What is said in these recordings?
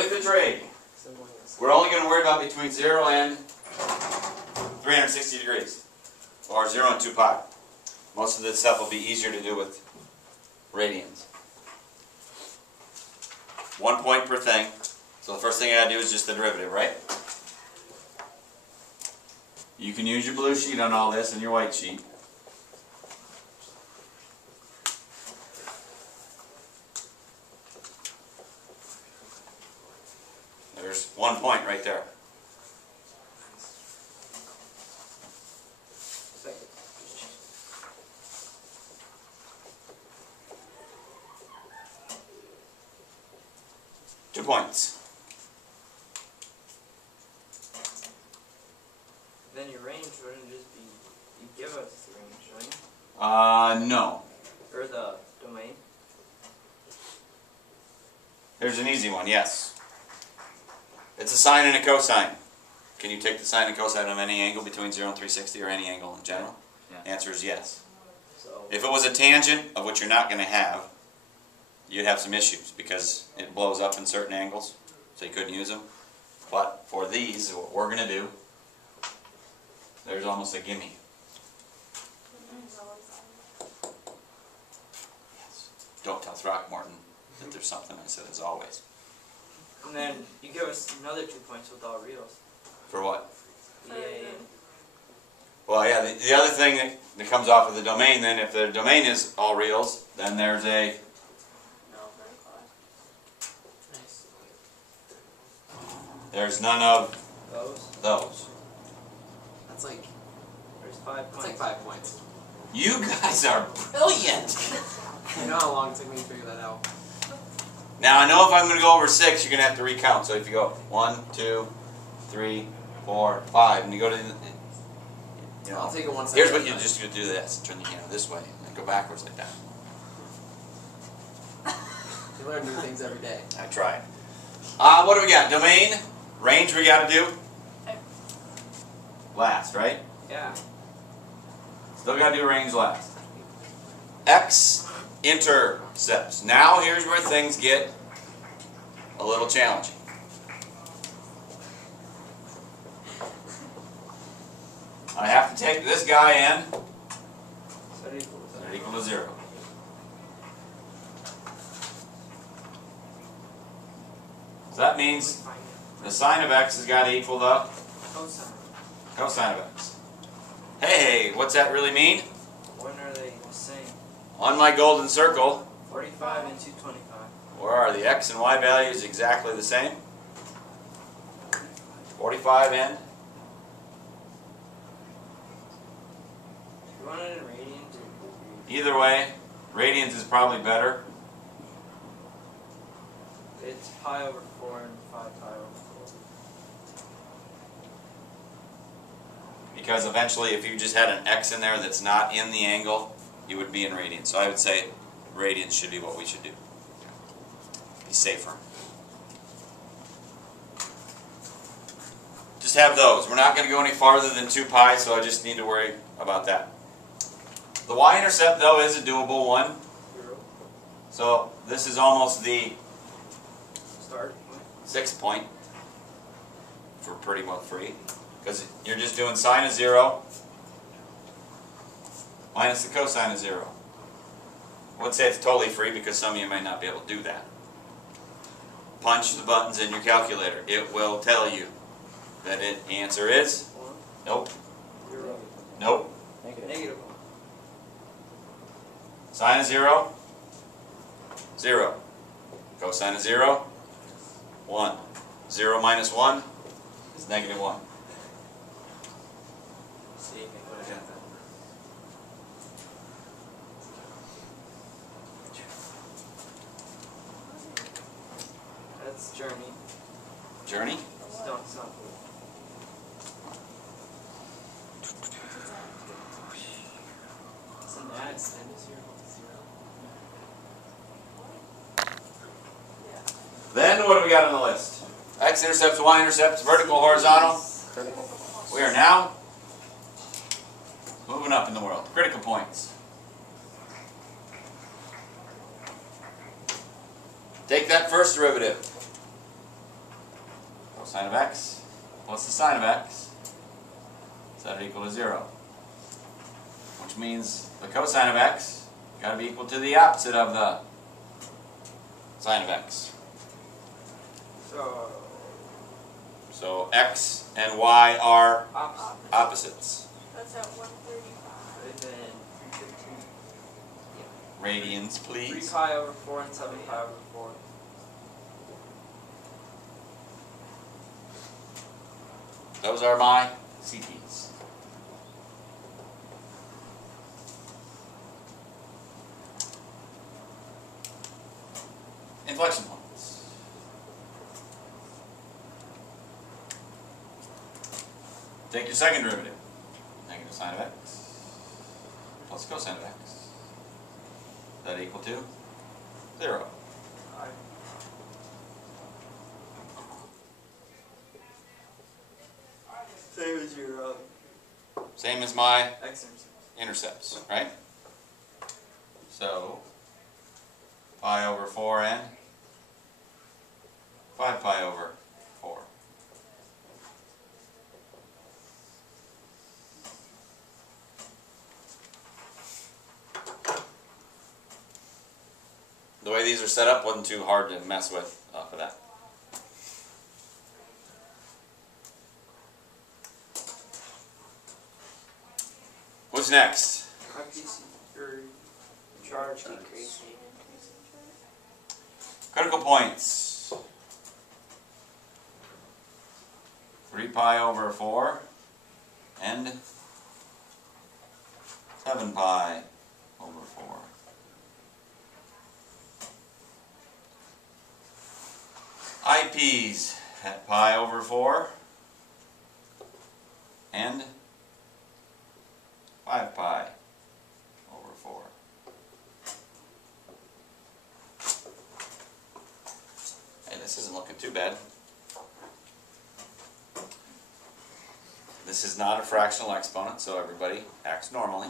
with the trig, we're only going to worry about between 0 and 360 degrees, or 0 and 2 pi. Most of this stuff will be easier to do with radians. 1 point per thing. So the first thing I gotta do is just the derivative, right? You can use your blue sheet on all this and your white sheet. There's 1 point right there. Points. Then your range wouldn't just be, you give us the range, right? No. Or the domain? There's an easy one, yes. It's a sine and a cosine. Can you take the sine and cosine of any angle between 0 and 360 or any angle in general? Yeah. Answer is yes. So if it was a tangent, of which you're not going to have, you'd have some issues because it blows up in certain angles, so you couldn't use them. But for these, what we're going to do, there's almost a gimme. Yes. Don't tell Throckmorton that there's something I said as always. And then you give us another 2 points with all reals. For what? Yeah. Well, yeah, the other thing that comes off of the domain, then, if the domain is all reals, then there's a there's none of those. That's like, there's 5 points. That's like 5 points. You guys are brilliant. You know how long it took me to figure that out. Now I know if I'm going to go over 6, you're going to have to recount. So if you go 1, 2, 3, 4, 5, and you go to, you know, I'll take it 1 second. Here's what you're just going to do: this, turn the camera this way, and go backwards like that. You learn new things every day. I tried. What do we got? Domain, range. We got to do last, right? Yeah. Still got to do range last. X-intercepts. Now here's where things get a little challenging. I have to take this guy and Set it equal to 0. So that means the sine of x has got to equal the cosine of x. Hey, what's that really mean? When are they the same? On my golden circle, 45 and 225. where are the x and y values exactly the same? 45 and? You want it in radians? Either way, radians is probably better. It's pi over 4 and 5 pi over 4. Because eventually, if you just had an x in there that's not in the angle, you would be in radians. So I would say radians should be what we should do. Be safer. Just have those. We're not going to go any farther than 2 pi, so I just need to worry about that. The y-intercept, though, is a doable one. 0. So this is almost the Start point. 6th point for pretty well free. Because you're just doing sine of 0 minus the cosine of 0. I would say it's totally free because some of you might not be able to do that. Punch the buttons in your calculator. It will tell you that the answer is 1. nope, 0. nope. Negative 1. Sine of 0, 0. Cosine of 0, 1. 0 minus 1 is negative 1. See if you can put it in. That's journey. Journey? Don't stop. It's an add. Then what do we got on the list? X-intercepts, y-intercepts, vertical, horizontal. We are now moving up in the world. Critical points. Take that first derivative. cosine of x plus the sine of x, set it equal to 0. Which means the cosine of x got to be equal to the opposite of the sine of x. So x and y are opposites. That's at 135. And then 315. Radians, 3 please. pi over 4 and 7 pi over 4. Those are my CPs. Inflection points. Take your second derivative. Negative sine of x plus cosine of x. Is that equal to 0? Same as your Same as my x-intercept. intercepts, right? So, pi over 4 and 5 pi over 4. The way these are set up wasn't too hard to mess with off of that. What's next? IPC, or charge decrease. Critical points. 3 pi over 4 and 7 pi over 4. IPs at pi over 4 and 5 pi over 4. Hey, this isn't looking too bad. This is not a fractional exponent, so everybody acts normally.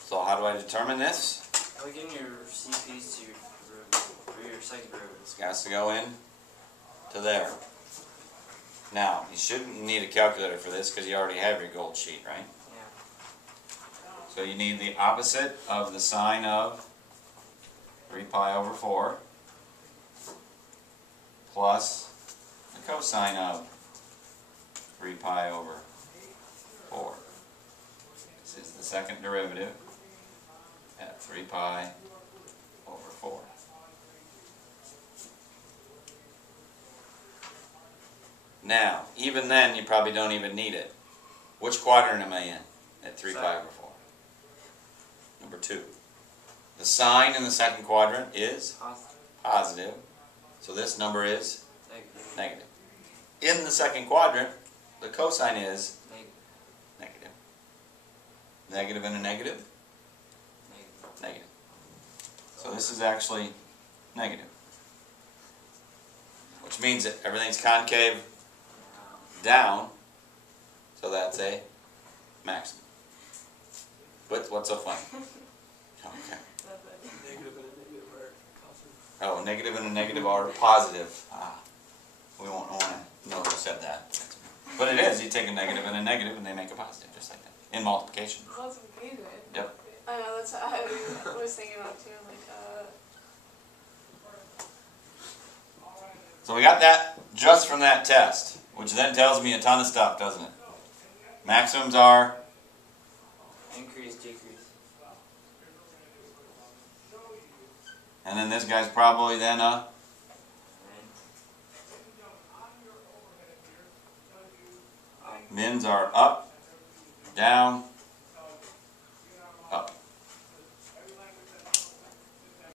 So how do I determine this? Plug in your CPs to your derivative, or your second derivative. This has to go in to there. Now, you shouldn't need a calculator for this because you already have your gold sheet, right? Yeah. So you need the opposite of the sine of 3 pi over 4 plus the cosine of 3 pi over 4. This is the second derivative at 3 pi over 4. Now, even then, you probably don't even need it. Which quadrant am I in at 3 pi over 4? Number 2. The sign in the second quadrant is positive, so this number is negative. In the second quadrant, the cosine is negative. Negative and a negative? Negative. So this is actually negative. Which means that everything's concave down, so that's a maximum. What's so funny? Okay. Negative and a negative are positive. Oh, a negative and a negative are positive. We won't want to know who said that. But it is. You take a negative and they make a positive, just like that. In multiplication. Multiplication. Yep. I know, that's what I was thinking about too. Like, So we got that just from that test, which then tells me a ton of stuff, doesn't it? Maximums are Increase, decrease. and then this guy's probably then a mins are up, down,